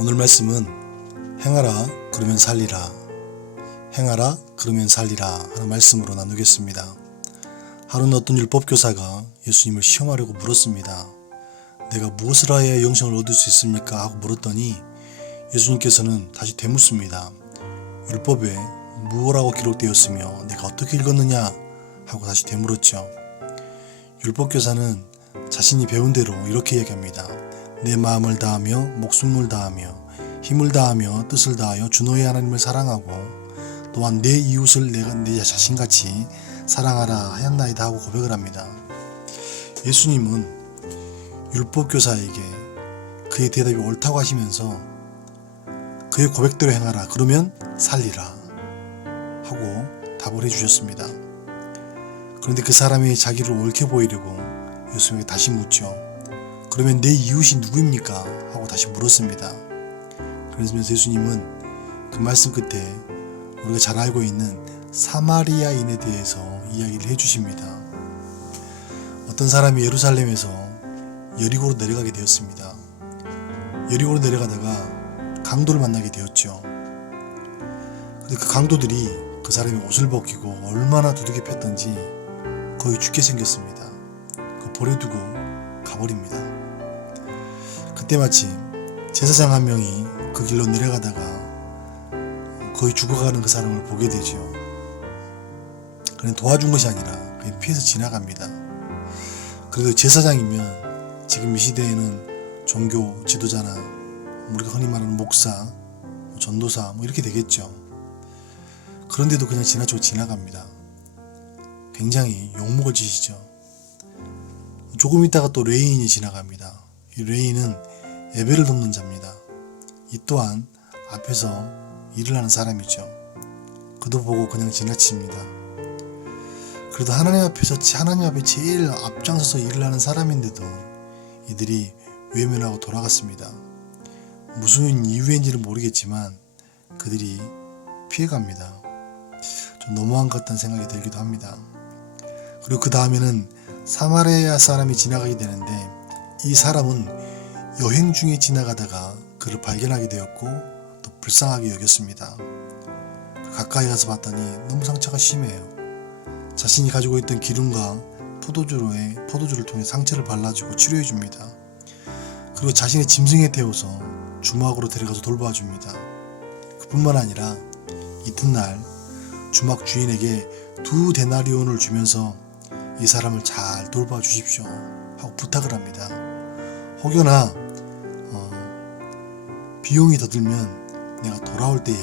오늘 말씀은 행하라 그러면 살리라, 행하라 그러면 살리라 하는 말씀으로 나누겠습니다. 하루는 어떤 율법교사가 예수님을 시험하려고 물었습니다. 내가 무엇을 하여야 영생을 얻을 수 있습니까? 하고 물었더니 예수님께서는 다시 되묻습니다. 율법에 무엇라고 기록되었으며 내가 어떻게 읽었느냐? 하고 다시 되물었죠. 율법교사는 자신이 배운 대로 이렇게 얘기합니다. 내 마음을 다하며 목숨을 다하며 힘을 다하며 뜻을 다하여 주 너의 하나님을 사랑하고 또한 내 이웃을 내가 내 자신같이 사랑하라 하였나이다 하고 고백을 합니다. 예수님은 율법교사에게 그의 대답이 옳다고 하시면서 그의 고백대로 행하라 그러면 살리라 하고 답을 해주셨습니다. 그런데 그 사람이 자기를 옳게 보이려고 예수님에게 다시 묻죠. 그러면 내 이웃이 누구입니까? 하고 다시 물었습니다. 그러면서 예수님은 그 말씀 끝에 우리가 잘 알고 있는 사마리아인에 대해서 이야기를 해주십니다. 어떤 사람이 예루살렘에서 여리고로 내려가게 되었습니다. 여리고로 내려가다가 강도를 만나게 되었죠. 근데 그 강도들이 그 사람의 옷을 벗기고 얼마나 두들겨 팼던지 거의 죽게 생겼습니다. 그 버려두고 가버립니다. 그때 마침 제사장 한 명이 그 길로 내려가다가 거의 죽어가는 그 사람을 보게 되죠. 그냥 도와준 것이 아니라 그냥 피해서 지나갑니다. 그래도 제사장이면 지금 이 시대에는 종교 지도자나 우리가 흔히 말하는 목사, 전도사 이렇게 되겠죠. 그런데도 그냥 지나치고 지나갑니다. 굉장히 욕먹을 짓이죠. 조금 있다가 또 레위인이 지나갑니다. 이 레위인은 예배를 돕는 자입니다. 이 또한 앞에서 일을 하는 사람이죠. 그도 보고 그냥 지나칩니다. 그래도 하나님 앞에 제일 앞장서서 일을 하는 사람인데도 이들이 외면하고 돌아갔습니다. 무슨 이유인지는 모르겠지만 그들이 피해갑니다. 좀 너무한 것 같다는 생각이 들기도 합니다. 그리고 그 다음에는 사마리아 사람이 지나가게 되는데 이 사람은 여행 중에 지나가다가 그를 발견하게 되었고 또 불쌍하게 여겼습니다. 가까이 가서 봤더니 너무 상처가 심해요. 자신이 가지고 있던 기름과 포도주를 통해 상처를 발라주고 치료해줍니다. 그리고 자신의 짐승에 태워서 주막으로 데려가서 돌봐줍니다. 그뿐만 아니라 이튿날 주막 주인에게 2데나리온을 주면서 이 사람을 잘 돌봐주십시오 하고 부탁을 합니다. 혹여나 비용이 더 들면 내가 돌아올 때에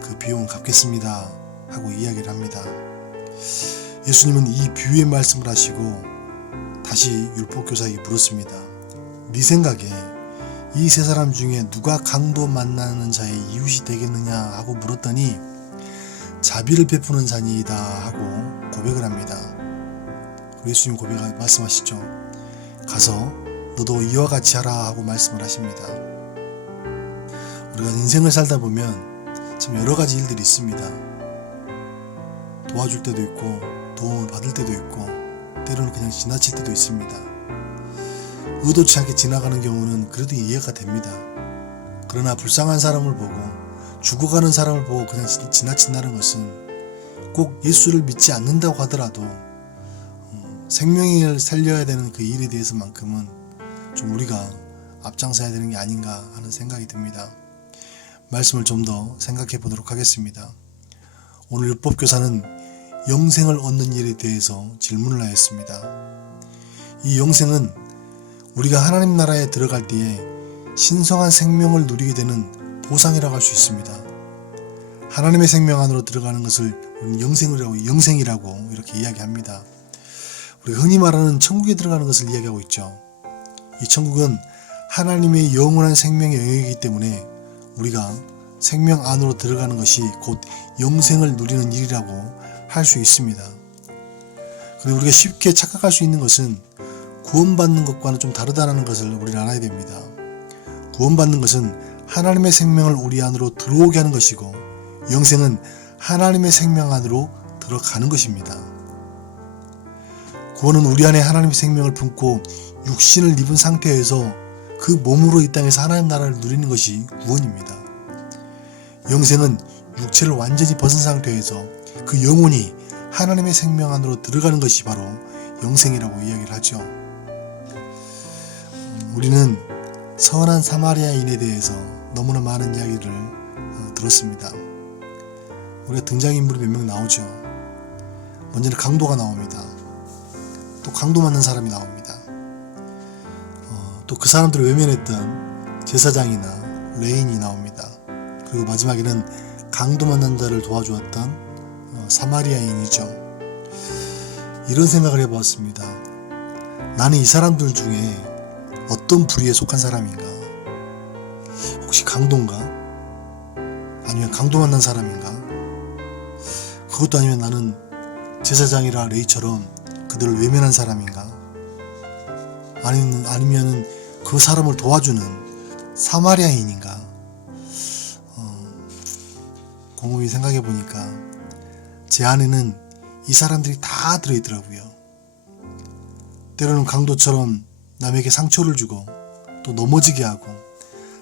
그 비용을 갚겠습니다 하고 이야기를 합니다. 예수님은 이 비유의 말씀을 하시고 다시 율법교사에게 물었습니다. 네 생각에 이 세 사람 중에 누가 강도 만나는 자의 이웃이 되겠느냐 하고 물었더니 자비를 베푸는 자니이다 하고 고백을 합니다. 예수님 말씀하시죠. 가서 너도 이와 같이 하라 하고 말씀을 하십니다. 우리가 인생을 살다 보면 참 여러 가지 일들이 있습니다. 도와줄 때도 있고 도움을 받을 때도 있고 때로는 그냥 지나칠 때도 있습니다. 의도치 않게 지나가는 경우는 그래도 이해가 됩니다. 그러나 불쌍한 사람을 보고 죽어가는 사람을 보고 그냥 지나친다는 것은 꼭 예수를 믿지 않는다고 하더라도 생명을 살려야 되는 그 일에 대해서만큼은 좀 우리가 앞장서야 되는 게 아닌가 하는 생각이 듭니다. 말씀을 좀 더 생각해 보도록 하겠습니다. 오늘 율법교사는 영생을 얻는 일에 대해서 질문을 하였습니다. 이 영생은 우리가 하나님 나라에 들어갈 때에 신성한 생명을 누리게 되는 보상이라고 할 수 있습니다. 하나님의 생명 안으로 들어가는 것을 영생이라고 이렇게 이야기합니다. 우리가 흔히 말하는 천국에 들어가는 것을 이야기하고 있죠. 이 천국은 하나님의 영원한 생명의 영역이기 때문에 우리가 생명 안으로 들어가는 것이 곧 영생을 누리는 일이라고 할 수 있습니다. 그런데 우리가 쉽게 착각할 수 있는 것은 구원받는 것과는 좀 다르다는 것을 우리는 알아야 됩니다. 구원받는 것은 하나님의 생명을 우리 안으로 들어오게 하는 것이고 영생은 하나님의 생명 안으로 들어가는 것입니다. 구원은 우리 안에 하나님의 생명을 품고 육신을 입은 상태에서 그 그 몸으로 이 땅에서 하나님 나라를 누리는 것이 구원입니다. 영생은 육체를 완전히 벗은 상태에서 그 영혼이 하나님의 생명 안으로 들어가는 것이 바로 영생이라고 이야기를 하죠. 우리는 선한 사마리아인에 대해서 너무나 많은 이야기를 들었습니다. 우리가 등장인물이 몇 명 나오죠. 먼저는 강도가 나옵니다. 또 강도 맞는 사람이 나옵니다. 또 그 사람들을 외면했던 제사장이나 레인이 나옵니다. 그리고 마지막에는 강도 만난 자를 도와주었던 사마리아인이죠. 이런 생각을 해보았습니다. 나는 이 사람들 중에 어떤 부류에 속한 사람인가? 혹시 강도인가? 아니면 강도 만난 사람인가? 그것도 아니면 나는 제사장이라 레이처럼 그들을 외면한 사람인가? 아니면은 그 사람을 도와주는 사마리아인인가? 곰곰이 생각해 보니까 제 안에는 이 사람들이 다 들어있더라고요. 때로는 강도처럼 남에게 상처를 주고 또 넘어지게 하고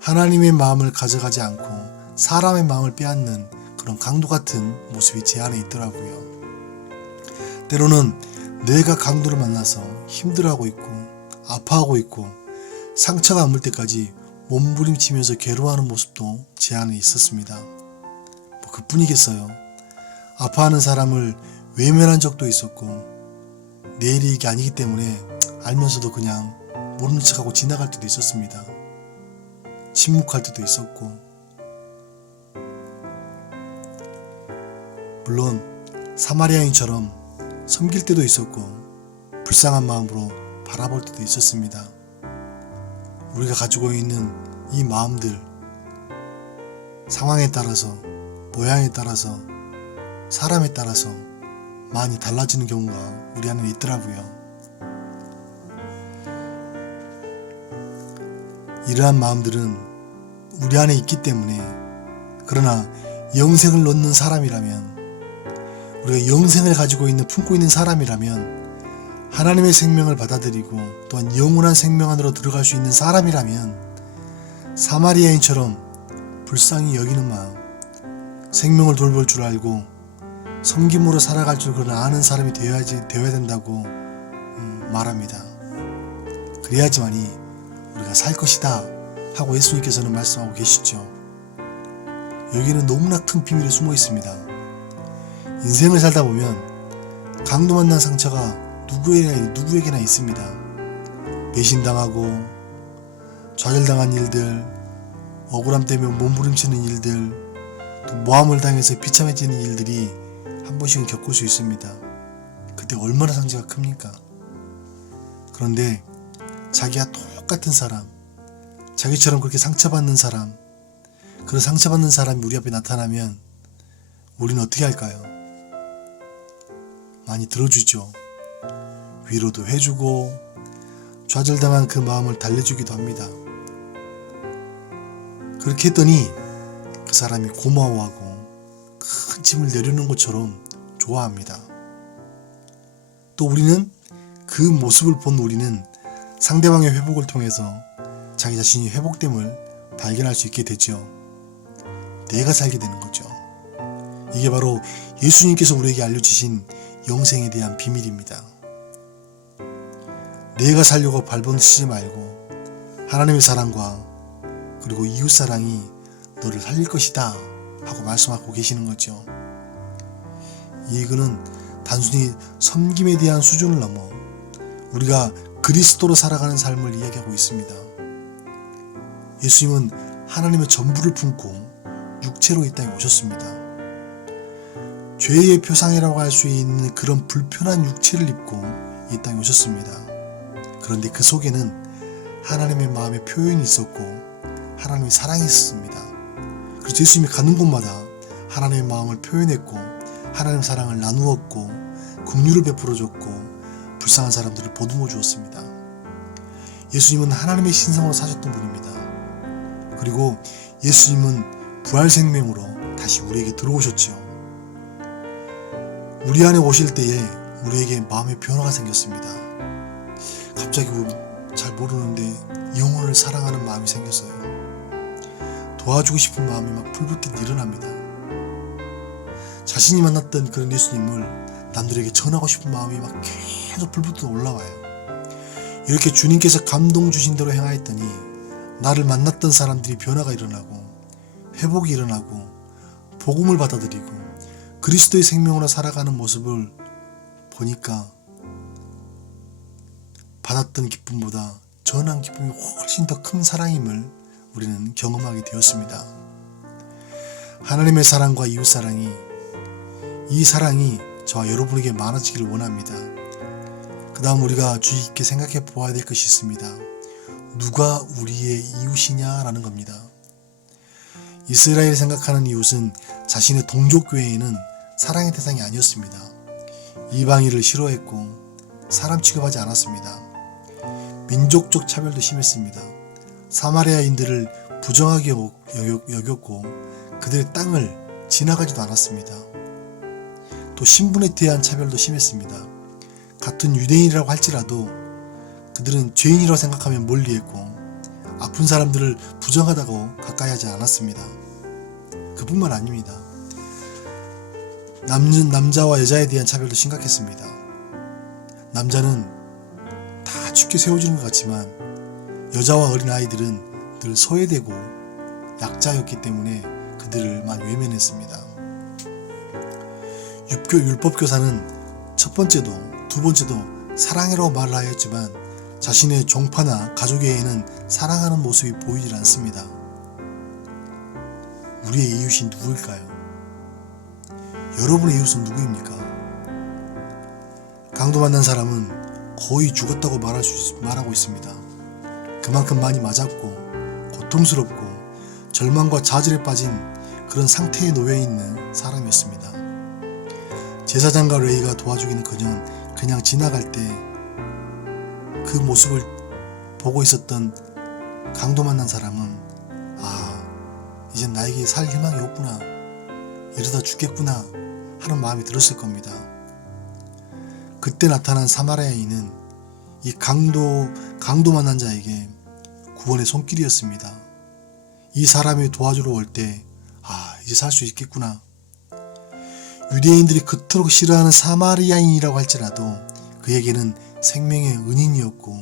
하나님의 마음을 가져가지 않고 사람의 마음을 빼앗는 그런 강도 같은 모습이 제 안에 있더라고요. 때로는 내가 강도를 만나서 힘들어하고 있고 아파하고 있고 상처가 안 물 때까지 몸부림치면서 괴로워하는 모습도 제 안에 있었습니다. 그뿐이겠어요. 아파하는 사람을 외면한 적도 있었고 내 일이 이게 아니기 때문에 알면서도 그냥 모르는 척하고 지나갈 때도 있었습니다. 침묵할 때도 있었고 물론 사마리아인처럼 섬길 때도 있었고 불쌍한 마음으로 바라볼 때도 있었습니다. 우리가 가지고 있는 이 마음들 상황에 따라서 모양에 따라서 사람에 따라서 많이 달라지는 경우가 우리 안에 있더라고요. 이러한 마음들은 우리 안에 있기 때문에 그러나 영생을 얻는 사람이라면 우리가 영생을 가지고 있는 품고 있는 사람이라면 하나님의 생명을 받아들이고 또한 영원한 생명 안으로 들어갈 수 있는 사람이라면 사마리아인처럼 불쌍히 여기는 마음 생명을 돌볼 줄 알고 섬김으로 살아갈 줄 그런 아는 사람이 되어야 된다고 말합니다. 그래야지만이 우리가 살 것이다 하고 예수님께서는 말씀하고 계시죠. 여기는 너무나 큰 비밀이 숨어 있습니다. 인생을 살다 보면 강도 만난 상처가 누구에게나 있습니다. 배신당하고 좌절당한 일들, 억울함 때문에 몸부림치는 일들, 또 모함을 당해서 비참해지는 일들이 한 번씩은 겪을 수 있습니다. 그때 얼마나 상처가 큽니까? 그런데 자기와 똑같은 사람, 자기처럼 그렇게 상처받는 사람, 그런 상처받는 사람이 우리 앞에 나타나면 우리는 어떻게 할까요? 많이 들어주죠. 위로도 해주고 좌절당한 그 마음을 달래주기도 합니다. 그렇게 했더니 그 사람이 고마워하고 큰 짐을 내려놓은 것처럼 좋아합니다. 또 우리는 그 모습을 본 우리는 상대방의 회복을 통해서 자기 자신이 회복됨을 발견할 수 있게 되죠. 내가 살게 되는 거죠. 이게 바로 예수님께서 우리에게 알려주신 영생에 대한 비밀입니다. 내가 살려고 발버둥치지 말고 하나님의 사랑과 그리고 이웃 사랑이 너를 살릴 것이다 하고 말씀하고 계시는 거죠. 이거는 단순히 섬김에 대한 수준을 넘어 우리가 그리스도로 살아가는 삶을 이야기하고 있습니다. 예수님은 하나님의 전부를 품고 육체로 이 땅에 오셨습니다. 죄의 표상이라고 할 수 있는 그런 불편한 육체를 입고 이 땅에 오셨습니다. 그런데 그 속에는 하나님의 마음의 표현이 있었고 하나님의 사랑이 있었습니다. 그래서 예수님이 가는 곳마다 하나님의 마음을 표현했고 하나님의 사랑을 나누었고 긍휼을 베풀어줬고 불쌍한 사람들을 보듬어 주었습니다. 예수님은 하나님의 신성으로 사셨던 분입니다. 그리고 예수님은 부활생명으로 다시 우리에게 들어오셨죠. 우리 안에 오실 때에 우리에게 마음의 변화가 생겼습니다. 갑자기 잘 모르는데 영혼을 사랑하는 마음이 생겼어요. 도와주고 싶은 마음이 막 불붙듯 일어납니다. 자신이 만났던 그런 예수님을 남들에게 전하고 싶은 마음이 막 계속 불붙듯 올라와요. 이렇게 주님께서 감동 주신 대로 행하였더니 나를 만났던 사람들이 변화가 일어나고 회복이 일어나고 복음을 받아들이고 그리스도의 생명으로 살아가는 모습을 보니까 받았던 기쁨보다 전한 기쁨이 훨씬 더 큰 사랑임을 우리는 경험하게 되었습니다. 하나님의 사랑과 이웃사랑이, 이 사랑이 저와 여러분에게 많아지기를 원합니다. 그 다음 우리가 주의 깊게 생각해 보아야 될 것이 있습니다. 누가 우리의 이웃이냐라는 겁니다. 이스라엘이 생각하는 이웃은 자신의 동족교회에는 사랑의 대상이 아니었습니다. 이방인을 싫어했고 사람 취급하지 않았습니다. 민족적 차별도 심했습니다. 사마리아인들을 부정하게 여겼고 그들의 땅을 지나가지도 않았습니다. 또 신분에 대한 차별도 심했습니다. 같은 유대인이라고 할지라도 그들은 죄인이라고 생각하면 멀리했고 아픈 사람들을 부정하다고 가까이 하지 않았습니다. 그뿐만 아닙니다. 남자와 여자에 대한 차별도 심각했습니다. 남자는 다 죽게 세워주는 것 같지만 여자와 어린아이들은 늘 소외되고 약자였기 때문에 그들을 많이 외면했습니다. 율법교사는 첫 번째도 두 번째도 사랑이라고 말을 하였지만 자신의 종파나 가족에게는 사랑하는 모습이 보이질 않습니다. 우리의 이웃이 누구일까요? 여러분의 이웃은 누구입니까? 강도 만난 사람은 거의 죽었다고 말하고 있습니다. 그만큼 많이 맞았고 고통스럽고 절망과 좌절에 빠진 그런 상태에 놓여있는 사람이었습니다. 제사장과 레위가 도와주기는커녕 그냥 지나갈 때 그 모습을 보고 있었던 강도 만난 사람은 이젠 나에게 살 희망이 없구나, 이러다 죽겠구나 하는 마음이 들었을 겁니다. 그때 나타난 사마리아인은 이 강도 만난 자에게 구원의 손길이었습니다. 이 사람이 도와주러 올 때 이제 살 수 있겠구나. 유대인들이 그토록 싫어하는 사마리아인이라고 할지라도 그에게는 생명의 은인이었고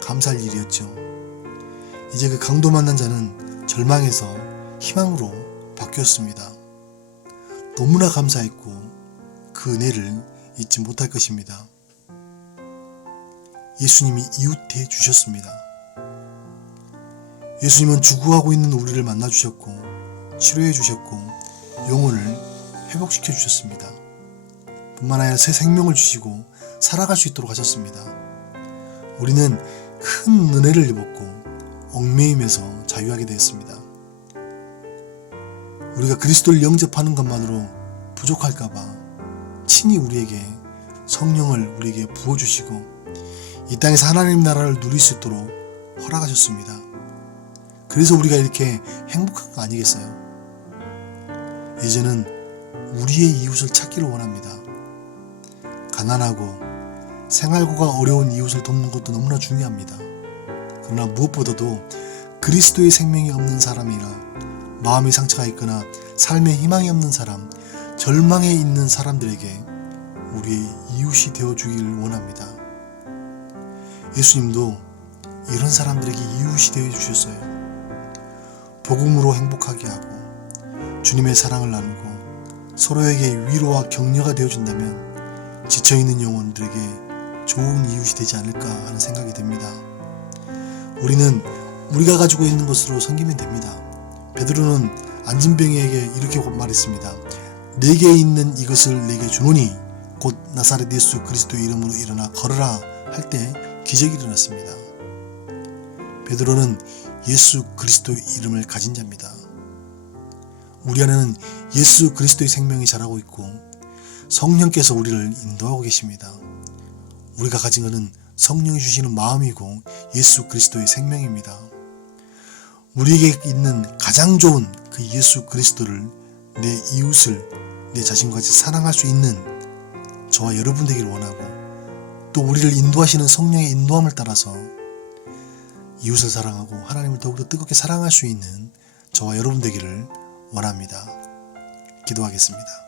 감사할 일이었죠. 이제 그 강도 만난 자는 절망에서 희망으로 바뀌었습니다. 너무나 감사했고 그 은혜를 잊지 못할 것입니다. 예수님이 이웃해 주셨습니다. 예수님은 죽어가고 있는 우리를 만나주셨고 치료해 주셨고 영혼을 회복시켜 주셨습니다. 뿐만 아니라 새 생명을 주시고 살아갈 수 있도록 하셨습니다. 우리는 큰 은혜를 입었고 얽매임에서 자유하게 되었습니다. 우리가 그리스도를 영접하는 것만으로 부족할까봐 친히 우리에게 성령을 우리에게 부어주시고 이 땅에서 하나님 나라를 누릴 수 있도록 허락하셨습니다. 그래서 우리가 이렇게 행복한 거 아니겠어요? 이제는 우리의 이웃을 찾기를 원합니다. 가난하고 생활고가 어려운 이웃을 돕는 것도 너무나 중요합니다. 그러나 무엇보다도 그리스도의 생명이 없는 사람이나 마음의 상처가 있거나 삶에 희망이 없는 사람, 절망에 있는 사람들에게 우리의 이웃이 되어주기를 원합니다. 예수님도 이런 사람들에게 이웃이 되어주셨어요. 복음으로 행복하게 하고 주님의 사랑을 나누고 서로에게 위로와 격려가 되어준다면 지쳐있는 영혼들에게 좋은 이웃이 되지 않을까 하는 생각이 듭니다. 우리는 우리가 가지고 있는 것으로 섬기면 됩니다. 베드로는 안진병에게 이렇게 말했습니다. 내게 있는 이것을 내게 주노니 곧 나사렛 예수 그리스도의 이름으로 일어나 걸어라 할 때 기적이 일어났습니다. 베드로는 예수 그리스도의 이름을 가진 자입니다. 우리 안에는 예수 그리스도의 생명이 자라고 있고 성령께서 우리를 인도하고 계십니다. 우리가 가진 것은 성령이 주시는 마음이고 예수 그리스도의 생명입니다. 우리에게 있는 가장 좋은 그 예수 그리스도를 내 이웃을 내 자신과 같이 사랑할 수 있는 저와 여러분 되기를 원하고 또 우리를 인도하시는 성령의 인도함을 따라서 이웃을 사랑하고 하나님을 더욱더 뜨겁게 사랑할 수 있는 저와 여러분 되기를 원합니다. 기도하겠습니다.